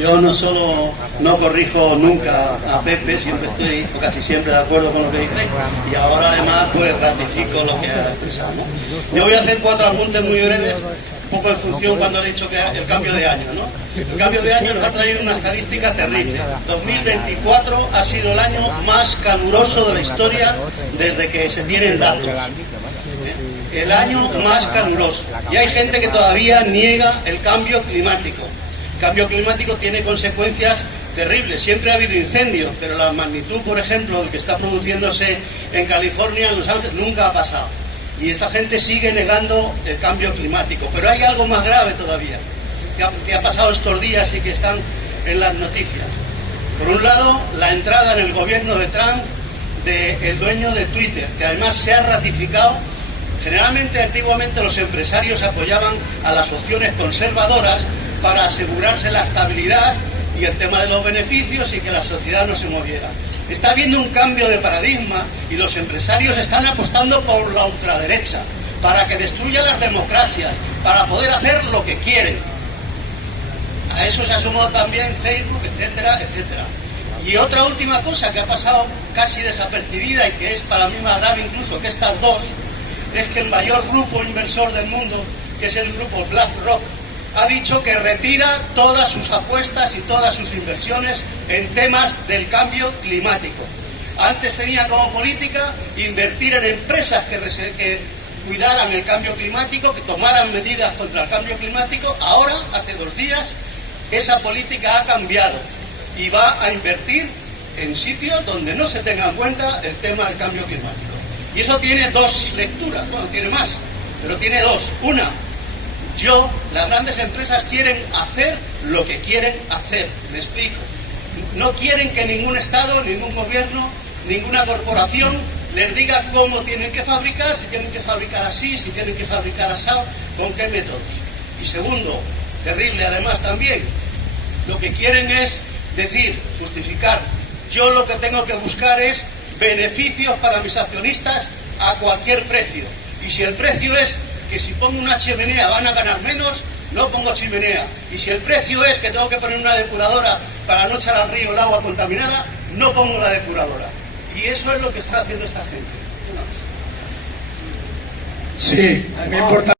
yo no solo no corrijo nunca a Pepe, siempre estoy, o casi siempre, de acuerdo con lo que dice, y ahora además pues ratifico lo que ha expresado, ¿no? Yo voy a hacer 4 apuntes muy breves, un poco en función cuando le he dicho que el cambio de año, ¿no? El cambio de año nos ha traído una estadística terrible. 2024 ha sido el año más caluroso de la historia desde que se tienen datos. El año más caluroso. Y hay gente que todavía niega el cambio climático. El cambio climático tiene consecuencias terribles. Siempre ha habido incendios, pero la magnitud, por ejemplo, del que está produciéndose en California, en Los Ángeles, nunca ha pasado. Y esta gente sigue negando el cambio climático. Pero hay algo más grave todavía, que ha pasado estos días y que están en las noticias. Por un lado, la entrada en el gobierno de Trump del dueño de Twitter, que además se ha ratificado. Generalmente, antiguamente, los empresarios apoyaban a las opciones conservadoras para asegurarse la estabilidad y el tema de los beneficios y que la sociedad no se moviera. Está habiendo un cambio de paradigma y los empresarios están apostando por la ultraderecha, para que destruya las democracias, para poder hacer lo que quieren. A eso se ha sumado también Facebook, etcétera, etcétera. Y otra última cosa que ha pasado casi desapercibida y que es para mí más grave incluso que estas dos, es que el mayor grupo inversor del mundo, que es el grupo BlackRock, ha dicho que retira todas sus apuestas y todas sus inversiones en temas del cambio climático. Antes tenía como política invertir en empresas que cuidaran el cambio climático, que tomaran medidas contra el cambio climático. Ahora, hace 2 días, esa política ha cambiado y va a invertir en sitios donde no se tenga en cuenta el tema del cambio climático. Y eso tiene 2 lecturas, bueno, tiene más, pero tiene 2. Una, las grandes empresas quieren hacer lo que quieren hacer, me explico. No quieren que ningún Estado, ningún gobierno, ninguna corporación les diga cómo tienen que fabricar, si tienen que fabricar así, si tienen que fabricar asado, con qué métodos. Y segundo, terrible además también, lo que quieren es decir, justificar, yo lo que tengo que buscar es beneficios para mis accionistas a cualquier precio. Y si el precio es que si pongo una chimenea van a ganar menos, no pongo chimenea. Y si el precio es que tengo que poner una depuradora para no echar al río el agua contaminada, no pongo la depuradora. Y eso es lo que está haciendo esta gente. Sí, me importa.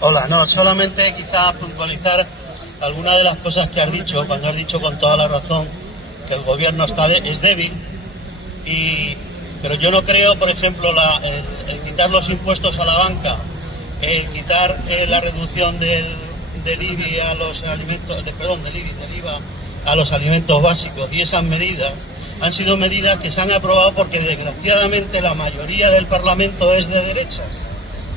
Hola, no, solamente quizás puntualizar algunas de las cosas que has dicho, cuando has dicho con toda la razón que el gobierno es débil, pero yo no creo, por ejemplo, el quitar los impuestos a la banca, el quitar la reducción del IVA a los alimentos, del IVA a los alimentos básicos, y esas medidas han sido medidas que se han aprobado porque desgraciadamente la mayoría del Parlamento es de derechas.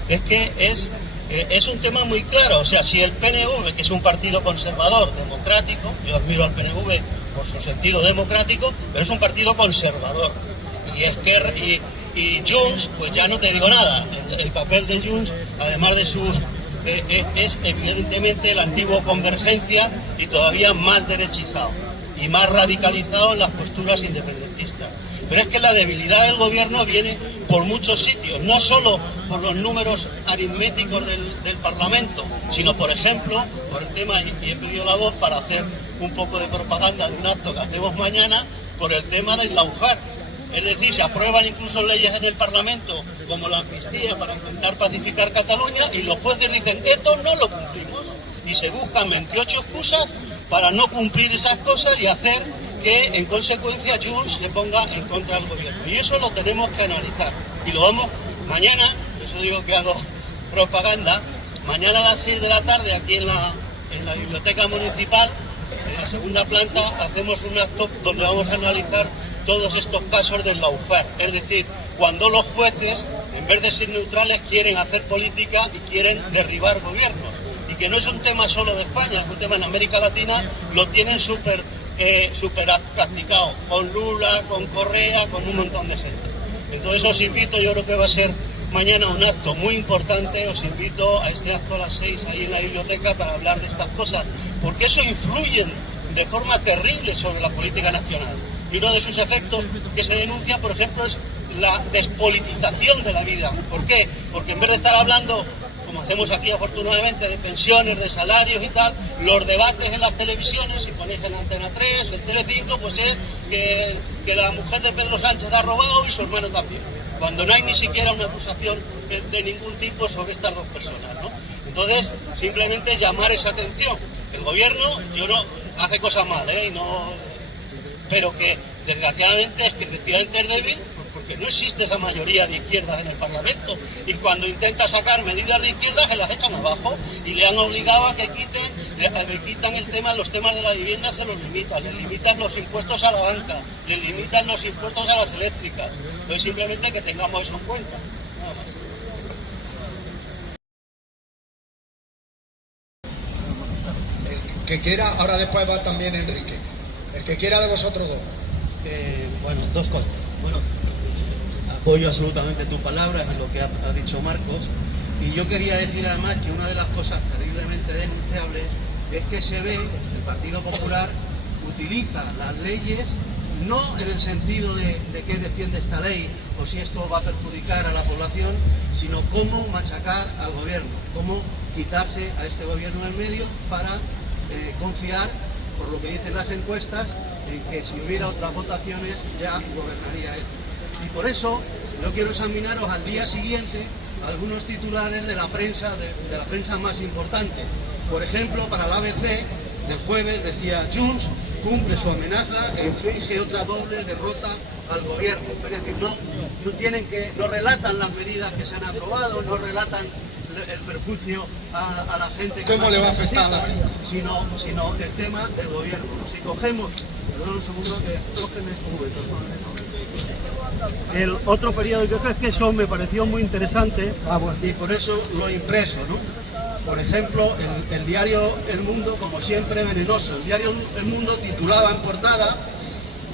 Es que es un tema muy claro. O sea, si el PNV, que es un partido conservador, democrático, yo admiro al PNV por su sentido democrático, pero es un partido conservador. Y Junts, pues ya no te digo nada. El papel de Junts, además de sus... es evidentemente el antiguo Convergencia y todavía más derechizado y más radicalizado en las posturas independentistas. Pero es que la debilidad del gobierno viene por muchos sitios, no solo por los números aritméticos del Parlamento, sino, por ejemplo, por el tema, y he pedido la voz para hacer un poco de propaganda de un acto que hacemos mañana, por el tema del lawfare. Es decir, se aprueban incluso leyes en el Parlamento, como la amnistía para intentar pacificar Cataluña, y los jueces dicen, esto no lo cumplimos. Y se buscan 28 excusas para no cumplir esas cosas y hacer que, en consecuencia, Junts se ponga en contra del gobierno. Y eso lo tenemos que analizar. Y lo vamos mañana, por eso digo que hago propaganda, mañana a las 6 de la tarde, aquí en la Biblioteca Municipal, en la segunda planta, hacemos un acto donde vamos a analizar todos estos casos del lawfare. Es decir, cuando los jueces, en vez de ser neutrales, quieren hacer política y quieren derribar gobiernos. Y que no es un tema solo de España, es un tema en América Latina, lo tienen súper practicado, con Lula, con Correa, con un montón de gente. Entonces os invito, yo creo que va a ser mañana un acto muy importante, os invito a este acto a las 6 ahí en la biblioteca para hablar de estas cosas, porque eso influye de forma terrible sobre la política nacional. Y uno de sus efectos que se denuncia, por ejemplo, es la despolitización de la vida. ¿Por qué? Porque en vez de estar hablando como hacemos aquí afortunadamente, de pensiones, de salarios y tal, los debates en las televisiones, si ponéis en Antena 3, en Telecinco, pues es que la mujer de Pedro Sánchez ha robado y su hermano también, cuando no hay ni siquiera una acusación de ningún tipo sobre estas dos personas, ¿no? Entonces, simplemente llamar esa atención. El gobierno, hace cosas mal, pero que desgraciadamente es que efectivamente es débil, porque no existe esa mayoría de izquierdas en el Parlamento, y cuando intenta sacar medidas de izquierdas se las echan abajo y le han obligado a que quitan los temas de la vivienda, se los limitan, le limitan los impuestos a la banca, le limitan los impuestos a las eléctricas. Entonces simplemente que tengamos eso en cuenta, nada más. El que quiera, ahora después va también Enrique. El que quiera de vosotros dos. Bueno, dos cosas. Bueno, apoyo absolutamente tu palabra en lo que ha dicho Marcos, y yo quería decir además que una de las cosas terriblemente denunciables es que se ve que el Partido Popular utiliza las leyes no en el sentido de que defiende esta ley o si esto va a perjudicar a la población, sino cómo machacar al gobierno, cómo quitarse a este gobierno en medio para confiar, por lo que dicen las encuestas, en que si hubiera otras votaciones ya gobernaría él. Y por eso yo quiero examinaros al día siguiente algunos titulares de la prensa, de la prensa más importante. Por ejemplo, para la ABC, del jueves, decía: Junts cumple su amenaza e inflige otra doble derrota al gobierno. Es decir, no relatan las medidas que se han aprobado, no relatan el perjuicio a la gente que ¿cómo le va a afectar a la gente? Sino el tema del gobierno. Si cogemos, perdón un segundo, el otro periodo, yo creo que eso me pareció muy interesante, y por eso lo he impreso, ¿no? Por ejemplo, el diario El Mundo, como siempre, venenoso. El diario El Mundo titulaba en portada: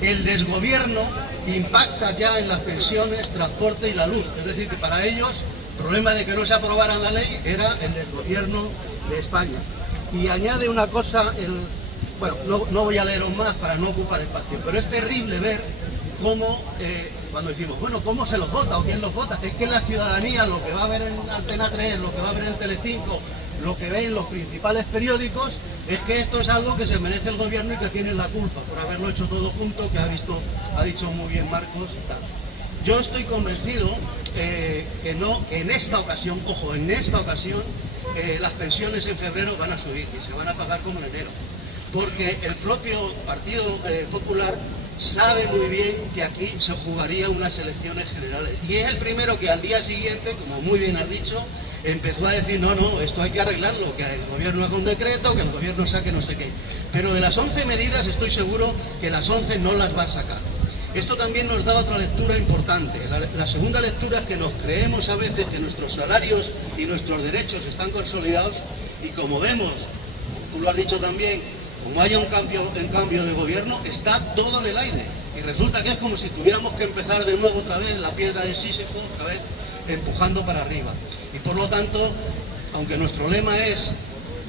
el desgobierno impacta ya en las pensiones, transporte y la luz. Es decir, que para ellos el problema de que no se aprobara la ley era el desgobierno de España. Y añade una cosa, bueno, no voy a leeros más para no ocupar espacio, pero es terrible ver cómo, cuando decimos, bueno, ¿cómo se los vota o quién los vota? Es que la ciudadanía, lo que va a ver en Antena 3, lo que va a ver en Telecinco, lo que ve en los principales periódicos, es que esto es algo que se merece el gobierno y que tienen la culpa por haberlo hecho todo junto, que ha dicho muy bien Marcos y tal. Yo estoy convencido que en esta ocasión, ojo, en esta ocasión, las pensiones en febrero van a subir y se van a pagar como en enero, porque el propio Partido Popular sabe muy bien que aquí se jugaría unas elecciones generales, y es el primero que al día siguiente, como muy bien has dicho, empezó a decir: no, esto hay que arreglarlo, que el gobierno haga un decreto, que el gobierno saque no sé qué. Pero de las 11 medidas estoy seguro que las 11 no las va a sacar. Esto también nos da otra lectura importante. La segunda lectura es que nos creemos a veces que nuestros salarios y nuestros derechos están consolidados, y como vemos, tú lo has dicho también, como haya un cambio de gobierno, está todo en el aire. Y resulta que es como si tuviéramos que empezar de nuevo otra vez la piedra de Sísifo, otra vez empujando para arriba. Y por lo tanto, aunque nuestro lema es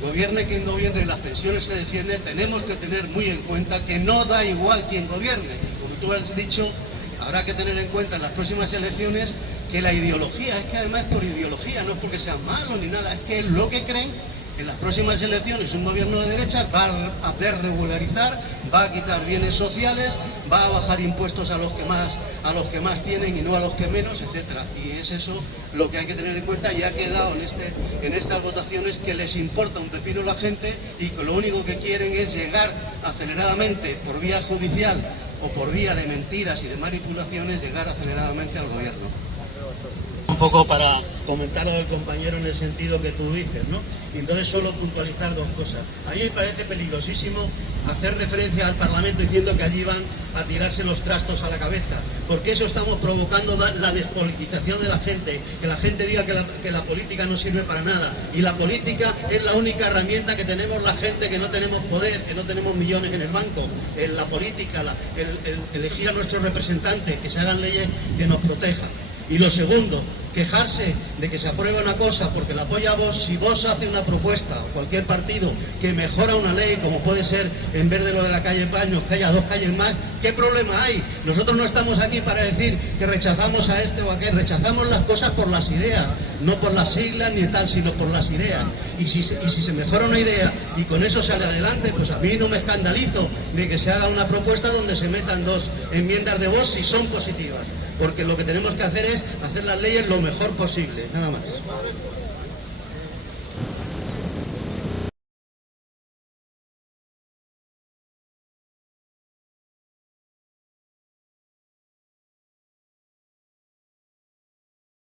gobierne quien gobierne y las pensiones se defienden, tenemos que tener muy en cuenta que no da igual quien gobierne. Como tú has dicho, habrá que tener en cuenta en las próximas elecciones que la ideología, es que además por ideología, no es porque sean malos ni nada, es que es lo que creen. En las próximas elecciones un gobierno de derechas va a desregularizar, va a quitar bienes sociales, va a bajar impuestos a los que más tienen y no a los que menos, etcétera. Y es eso lo que hay que tener en cuenta, y ha quedado en estas votaciones que les importa un pepino la gente, y que lo único que quieren es llegar aceleradamente por vía judicial o por vía de mentiras y de manipulaciones, llegar aceleradamente al gobierno. Un poco para comentar lo del compañero en el sentido que tú dices, ¿no? Y entonces solo puntualizar dos cosas. A mí me parece peligrosísimo hacer referencia al Parlamento diciendo que allí van a tirarse los trastos a la cabeza, porque eso estamos provocando la despolitización de la gente, que la gente diga que la política no sirve para nada, y la política es la única herramienta que tenemos la gente que no tenemos poder, que no tenemos millones en el banco. En la política, el elegir a nuestros representantes, que se hagan leyes que nos protejan. Y lo segundo, quejarse de que se apruebe una cosa porque la apoya Vox. Si Vox hace una propuesta, o cualquier partido, que mejora una ley, como puede ser, en vez de lo de la calle Paños, que haya 2 calles más, ¿qué problema hay? Nosotros no estamos aquí para decir que rechazamos a este o a aquel, rechazamos las cosas por las ideas, no por las siglas ni tal, sino por las ideas. Y si se mejora una idea y con eso sale adelante, pues a mí no me escandalizo de que se haga una propuesta donde se metan 2 enmiendas de Vox si son positivas, porque lo que tenemos que hacer es hacer las leyes lo mejor posible, nada más.